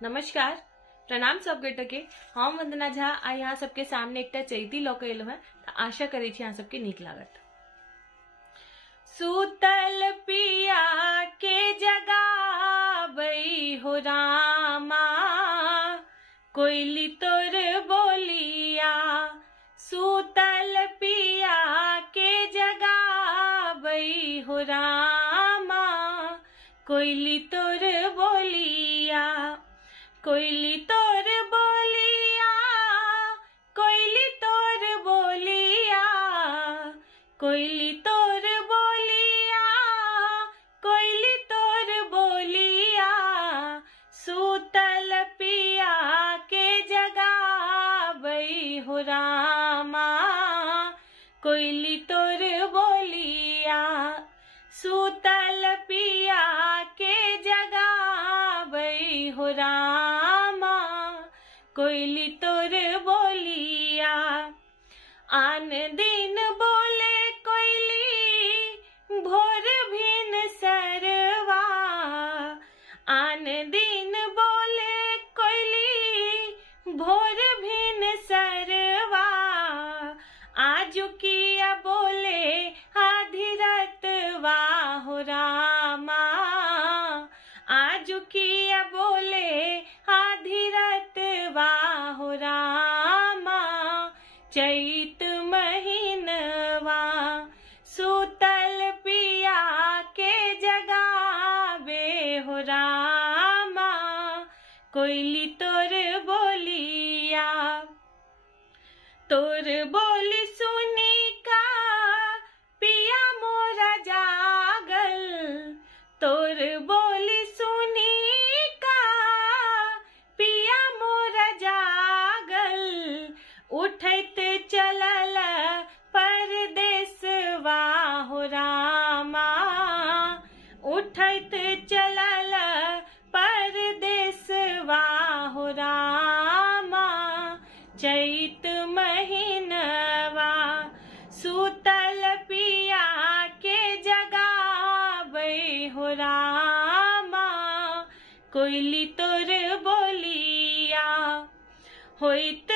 नमस्कार, प्रणाम सब गोटे के। हम वंदना झा आ यहाँ सबके सामने एक चैती लौके एलो है। आशा करे यहाँ सबके नीक लागत। सूतल पिया के जगाबई हो रामा, कोयली तोर बोलिया। सूतल पिया के जगाबई हो रामा, कोयली तोर बोलिया। कोयली तोर बोलिया, कोयली तोर बोलिया, कोयली तोर बोलिया, कोयली तोर बोलिया। सूतल पिया के जगाबई हो रामा, कोयली तोर बोलिया। सूतल पिया के जगाबई हो रामा, कोयली तोर बोलिया। आन दिन बोले कोयली भोर भिन सरवा, आन दिन बोले कोयली भोर भिन सरवा। आजु किया बोले आधी रातवा हो रामा, आजु किया बोले आधी रातवा हो रामा। चैत महीनवा सूतल पिया के जगाबे हो रामा, कोयली तोर बोलिया। तोर बोली सुनी का पिया मोरा जागल, तोर बोली सुनी का पिया मोरा जागल। उठैत चलल परदेसवा हो रामा, उठैत चलल परदेसवा हो रामा। चैत महीनवा सूतल पिया के जगाबई हो रामा, कोयली तोर बोलिया। होइत